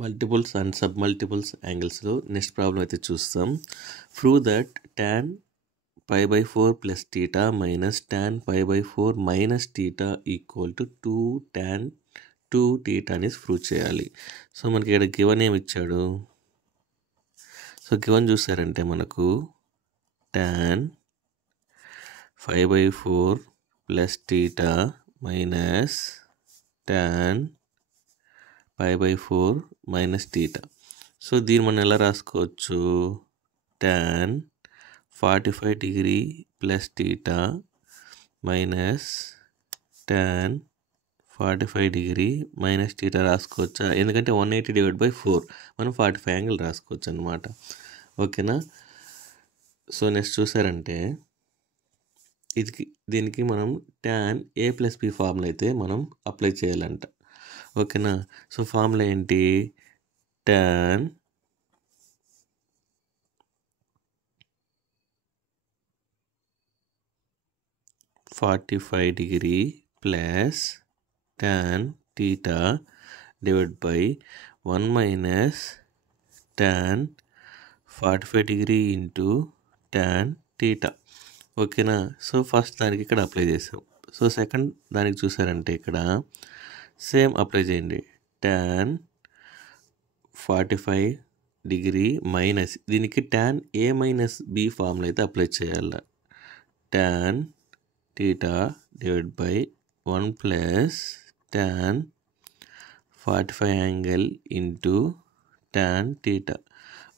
Multiples and sub multiples యాంగిల్స్లో next problem అయితే చూస్తాం. Prove that tan π/4 plus theta minus tan π/4 minus theta equal to 2 tan 2 theta అనేసి prove చేయాలి. So మనకి ఇక్కడ గివన్ ఏమి ఇచ్చాడు? సో గివన్ చూసారంటే మనకు tan π/4 plus theta minus tan π/4 minus theta. So దీన్ని మనం ఎలా రాసుకోవచ్చు? tan 45 degree plus theta minus tan 45 degree minus theta రాసుకోవచ్చా? ఎందుకంటే 180/4 మనం 45 యాంగిల్ రాసుకోవచ్చు అనమాట. ఓకేనా? సో నెక్స్ట్ చూసారంటే దీనికి మనం tan a+b ఫార్ములా అయితే మనం అప్లై చేయాలంట. ఓకేనా? సో ఫార్ములా ఏంటి? tan 45 degree plus tan theta divide by 1 minus tan 45 degree into tan theta. ఓకేనా? సో ఫస్ట్ దానికి ఇక్కడ అప్లై చేసాం. సో సెకండ్ దానికి చూసారంటే ఇక్కడ సేమ్ అప్లై చేయండి. tan 45 డిగ్రీ మైనస్ దీనికి tan a-b ఫార్ములా అయితే అప్లై చేయాలి. tan theta divide by 1 plus tan 45 angle into tan theta.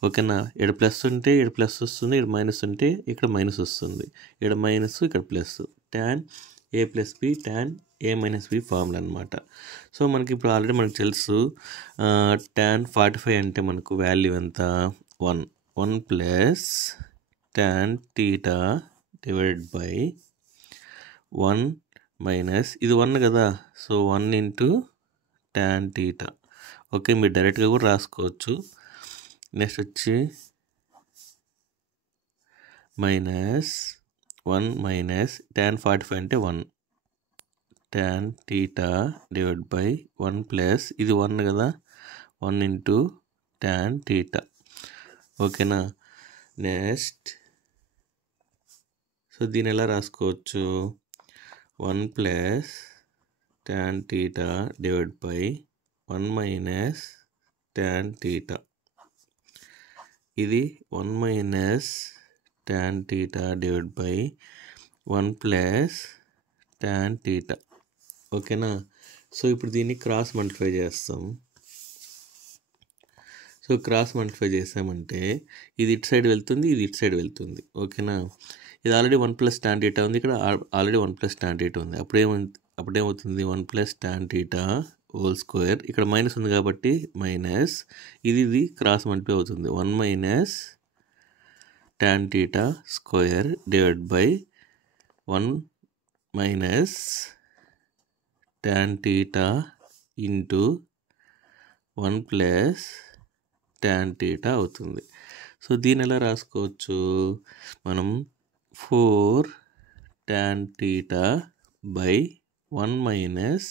ఓకేనా? ఇక్కడ ప్లస్ ఉంటే ఇక్కడ ప్లస్ వస్తుంది, ఇక్కడ మైనస్ ఉంటే ఇక్కడ మైనస్ వస్తుంది, ఇక్కడ మైనస్ ఇక్కడ plus. tan a+b tan a-b formula అనమాట. సో మనకి ఇప్పుడు ఆల్రెడీ మనకు తెలుసు tan 45 అంటే మనకు వాల్యూ ఎంత? 1 plus tan theta divide by 1 minus ఇది 1 కదా, so 1 into tan theta. Okay, మీరు డైరెక్ట్గా కూడా రాసుకోవచ్చు. నెక్స్ట్ వచ్చి మైనస్ 1 మైనస్ tan 45 అంటే 1 tan theta divide by 1 plus ఇది 1 కదా, 1 ఇంటూ tan టీటా. ఓకేనా? నెక్స్ట్ సో దీన్ని ఎలా రాసుకోవచ్చు? 1 plus tan theta divide by 1 minus tan theta. ఇది 1 minus tan theta divide by 1 plus tan theta. ఓకేనా? సో ఇప్పుడు దీన్ని క్రాస్ మల్టిప్లై చేస్తాం. సో క్రాస్ మల్టిప్లై చేసామంటే ఇది ఇటు సైడ్ వెళ్తుంది, ఇది ఇటు సైడ్ వెళ్తుంది. ఓకేనా? ఇది ఆల్రెడీ 1 ప్లస్ tan టీటా ఉంది, ఇక్కడ ఆల్రెడీ 1 ప్లస్ tan టీటా ఉంది. అప్పుడేమవుతుంది? 1 plus tan theta whole square. ఇక్కడ మైనస్ ఉంది కాబట్టి మైనస్ ఇది క్రాస్ మల్టిప్లై అవుతుంది. 1 minus tan theta square divide by 1 minus tan theta into 1 plus tan theta అవుతుంది. సో దీన్ని ఎలా రాసుకోవచ్చు? మనం 4 tan theta by 1 minus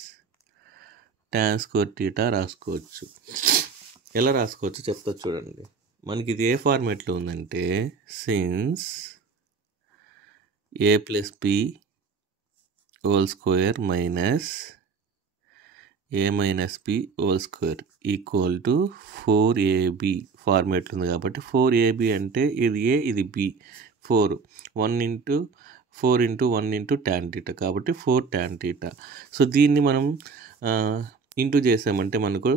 tan square theta రాసుకోవచ్చు. ఎలా రాసుకోవచ్చు చెప్తా చూడండి. మనకి ఇది ఏ ఫార్మేట్లో ఉందంటే since a+b whole square minus a-b whole square equal to 4ab format ఉంది కాబట్టి 4ab అంటే ఇది a ఇది b 4 into 1 into tan theta కాబట్టి 4 tan టీటా. సో దీన్ని మనం ఇంటూ చేసామంటే మనకు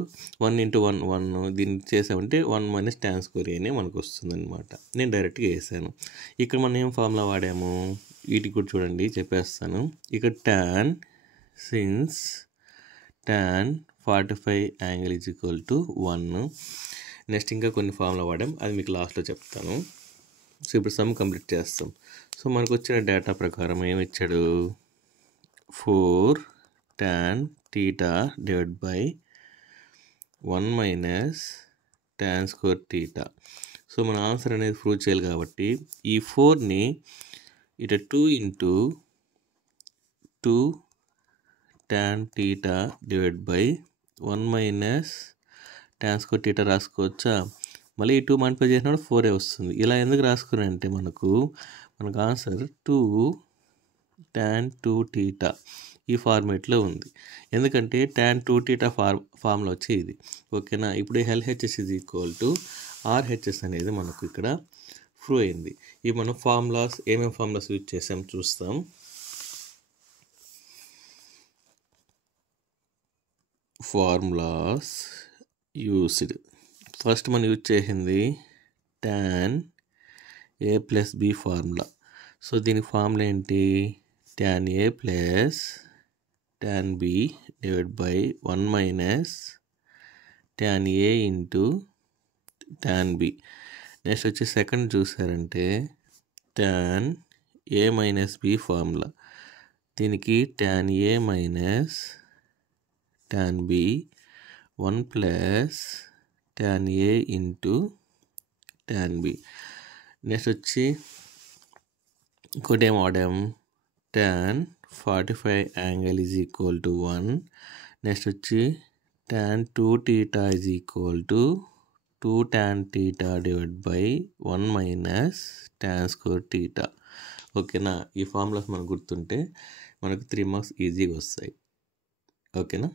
1 ఇంటూ 1 దీన్ని చేసామంటే 1 మైనస్ tan స్క్వేర్ అనే మనకు వస్తుంది అనమాట. నేను డైరెక్ట్గా వేసాను. ఇక్కడ మనం ఏం ఫార్ములా వాడాము వీటికి కూడా చూడండి, చెప్పేస్తాను. ఇక్కడ tan since tan 45 angle is equal to 1. Next ఇంకా కొన్ని ఫార్ములా వాడాం, అది మీకు లాస్ట్లో చెప్తాను. సో ఇప్పుడు సమ్ కంప్లీట్ చేస్తాం. సో మనకు వచ్చిన డేటా ప్రకారం ఏమి ఇచ్చాడు? 4 tan theta divide by 1 minus tan square theta. So మన ఆన్సర్ అనేది ప్రూవ్ చేయాలి కాబట్టి ఈ 4ని ఇట 2 into 2 tan theta divide by 1 minus tan square theta రాసుకోవచ్చా? మళ్ళీ ఈ 2 మల్టిప్లై చేసినప్పుడు 4 వస్తుంది. ఇలా ఎందుకు రాసుకున్నారంటే మనకు ఆన్సర్ 2 tan 2 టీటా ఈ ఫార్మేట్లో ఉంది. ఎందుకంటే tan 2 టీటా ఫార్ములా వచ్చి ఇది. ఓకేనా? ఇప్పుడు LHS is equal to RHS అనేది మనకు ఇక్కడ ప్రూవ్ అయింది. ఇవి మనం ఫార్ములాస్ ఏమేమి ఫార్ములాస్ యూజ్ చేసాం చూస్తాం. Formulas used. ఫస్ట్ మనం యూజ్ చేసింది tan A plus B formula. So దీని ఫార్ములా ఏంటి? tan A plus tan B divide by 1 minus tan A into tan B. Next వచ్చి సెకండ్ చూసారంటే tan A minus B formula. దీనికి tan A minus tan B 1 plus tan A into tan B. Next వచ్చి ఇంకోటి ఏం వాడాం? tan 45 angle is equal to 1. Next వచ్చి tan 2 theta is equal to 2 tan theta divide by 1 minus tan square theta. ఓకేనా? ఈ formulas మనకు గుర్తుంటే మనకు 3 marks ఈజీగా వస్తాయి. ఓకేనా?